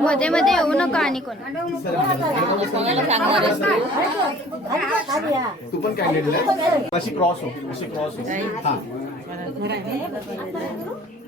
मध्ये मध्ये येऊ नका आणि कोण. तू पण कॅन्डिडेट अशी क्रॉस हो अशी क्रॉस हो.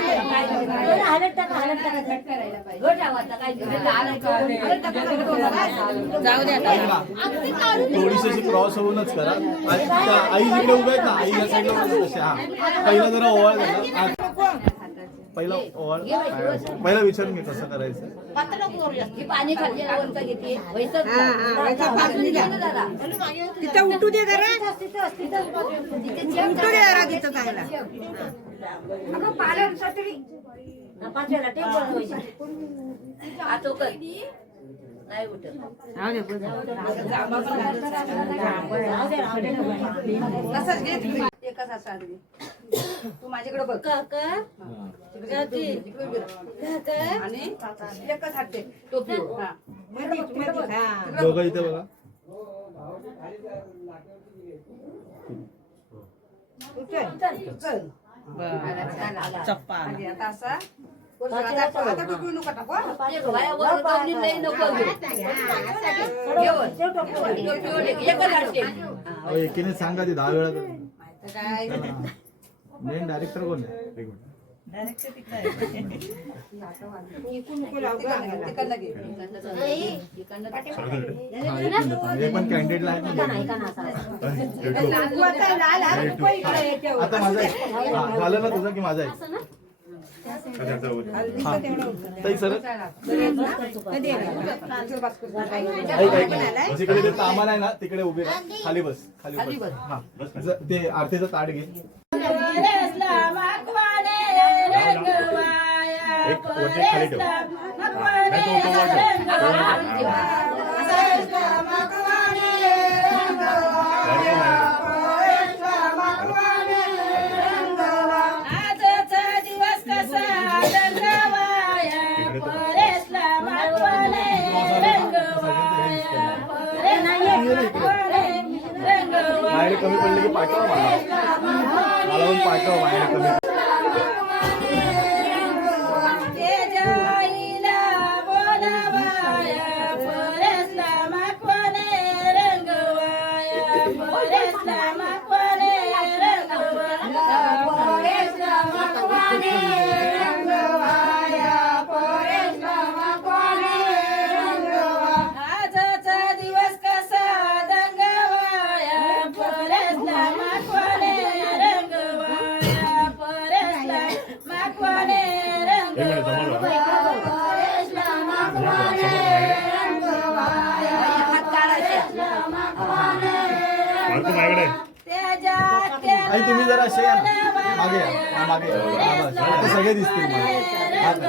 हालत टाका हालत टाका. थोडीशी अशी क्रॉस होऊनच करा. आई जिकडे उभ्या आहेत ना आई या साईडला हा. पहिला जरा ओवाळ झाला. पहिला ओवाळ पहिला विचारून घे कसं करायचं. पाणी खाली वरचा घेते. तिथं उठू दे जरा. उठू दे जरा तिथं चांगला अगं पालन सत्री पाचवेला टेक बनवायची आतो कर. नाही उठत. तसंच घे एकच असा आदमी. तू माझ्याकडे बघ तिकडे बघ. आणि एकच हात दे टोपी हा मध्ये मध्ये. तिकडे दोघं इथे बघा तू चल चल आणि आता असा आता आता टोपी नको टाकू हा. बाया वर जाऊन लई नको घेऊ. घेऊ. एकच हात ठेव. अहो, एकीने सांगा ती दहा वेळा काय? मेन डायरेक्टर कोण आहे? पण कॅन्डिडेटला आहे आता माझा आहे. झालं ना तुझं की माझा आहे? हा. ताई सर आहे ना तिकडे उभे खाली बस खाली बस हा ते आरतीचं ताट घे एक खाली कमी पडले की पाठवा मला. मला पण पाठवा माझ्याकडे कमी आणि तुम्ही जरा असे या ना मागे या मागे या. हा, बस. आता सगळे दिसतील मला हा, का?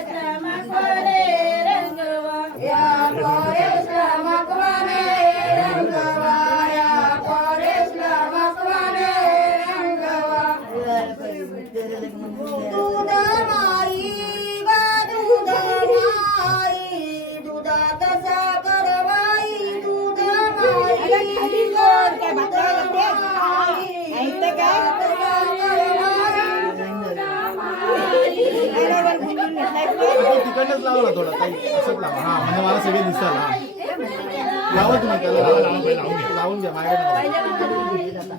तिकडनंच लावा ना थोडा काही असंच लावा. हा म्हणजे मला सगळे दिसाल हा लावा तुम्ही त्याला. लावा. लावून घ्या. माझ्याकडे नका.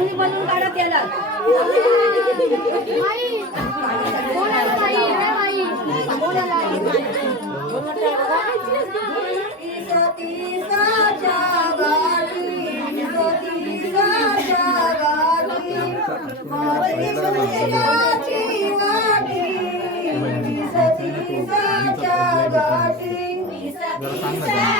चांगली बनवून काढा त्याला. जरा सांग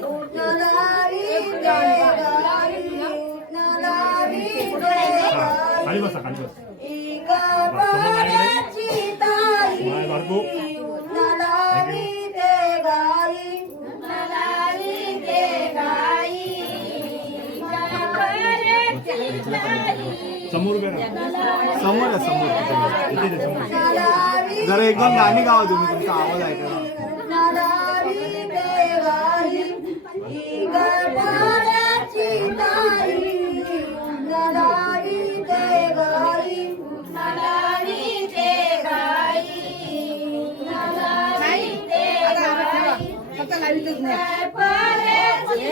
समोर आहे समोर. जरा एक दोन गाणी गावा तुम्ही तुमचा आवाज ही लावीतच नाही परेची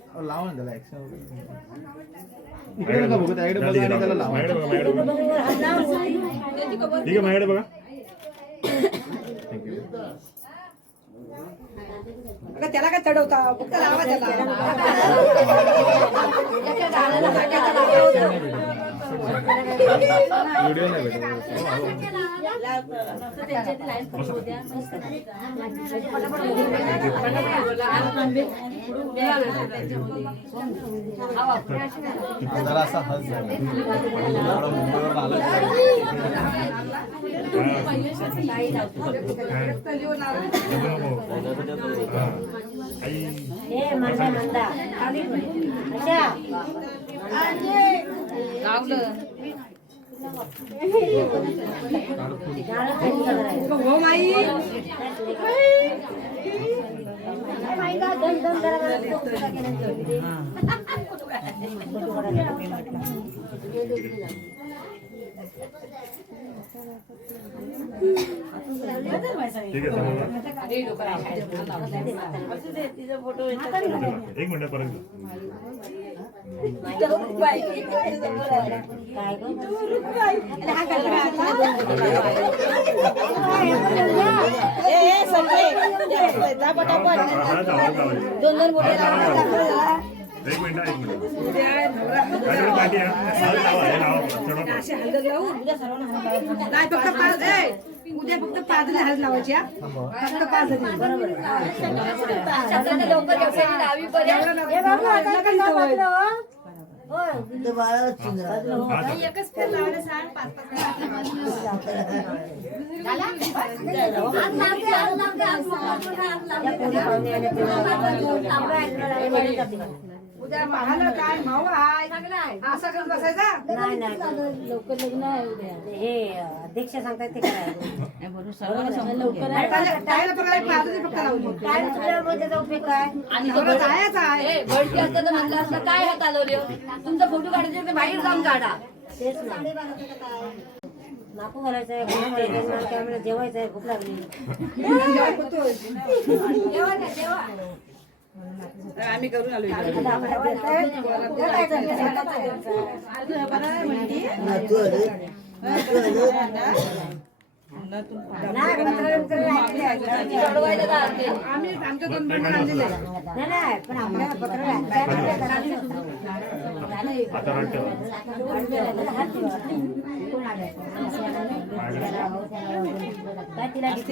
लावा ना त्याला ऍक्शन इकडे नका बघू. त्याकडे बघा आणि त्याला लावा. माझ्याकडे बघा माझ्याकडे बघा. ठीक आहे माझ्याकडे बघा. अगं त्याला काय चढवता? फक्त लावा त्याला. व्हिडिओ नाही भेटत जरा असा हस झाला हे एक मिनिट परत घेऊ. काय गं? हात आवाज लावायचा. दोन दोन मोठे एक मिनिट एक मिनिट पाच उद्या फक्त पाच हजार लावायची फक्त पाच हजार बरोबर उद्या पाहायला काय माऊ आहे? असं करत बसायचा? नाही नाही हे अध्यक्ष सांगतात ते पण फक्त काय चुकल्यामुळे त्याचा उपयोग काय थोडं जायचं आहे. बडकी असतं तर म्हणलं असतं काय हात आलवले तुमचा फोटो काढायचे ते बाहेर जाऊन काढा. तेच ना. नाकू घालायचं आहे गुन्हा करायचं आहे, कॅमेरा जेवायचं आहे भूक लागली. पत्र राहिलेले आहेत. चढवायला जाते आम्ही आमच्या दोन बहिणी आणलेले आता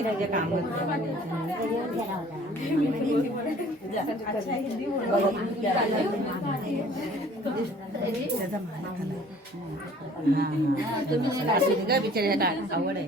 राहिले काम आवड आहे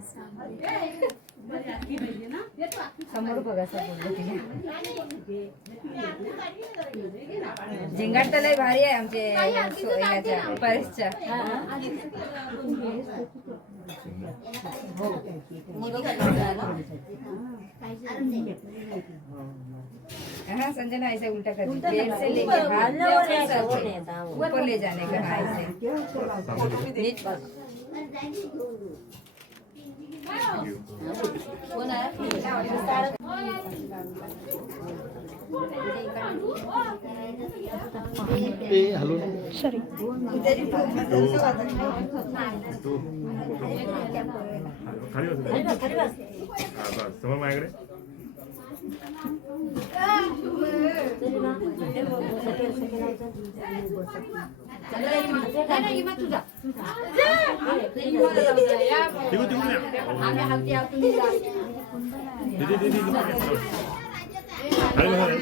इथे सामने. झिंगाट तर लय भारी आहे आमचे सोयऱ्याच्या परेशच्या हाँ संजना ऐसे उल्टा कर दी जेल से लेके हाथ ऊपर ले जाने का ऐसे नीच बस Thank you. कोण आहे ए हॅलो सॉरी खाली बस खाली बस हा बस समोर माझ्याकडे तरी ना, ते बघ, सकेल, सकेल आहे तर. तिकू तिकू या दीदी दीदी खाली बसा रे.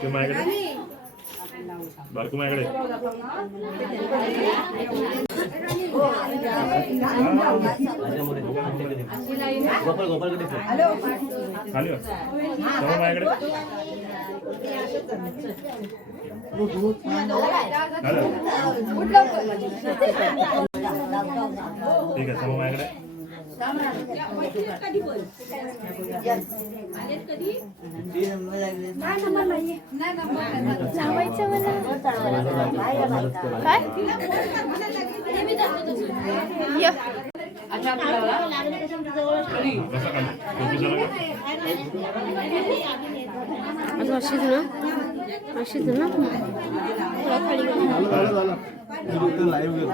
ते माझ्याकडे बारकू माझ्याकडे खाली बस समोर माझ्याकडे झालं? ठीक आहे माझ्याकडे. चला असं अशीच ना अशीच ना? लाईव्ह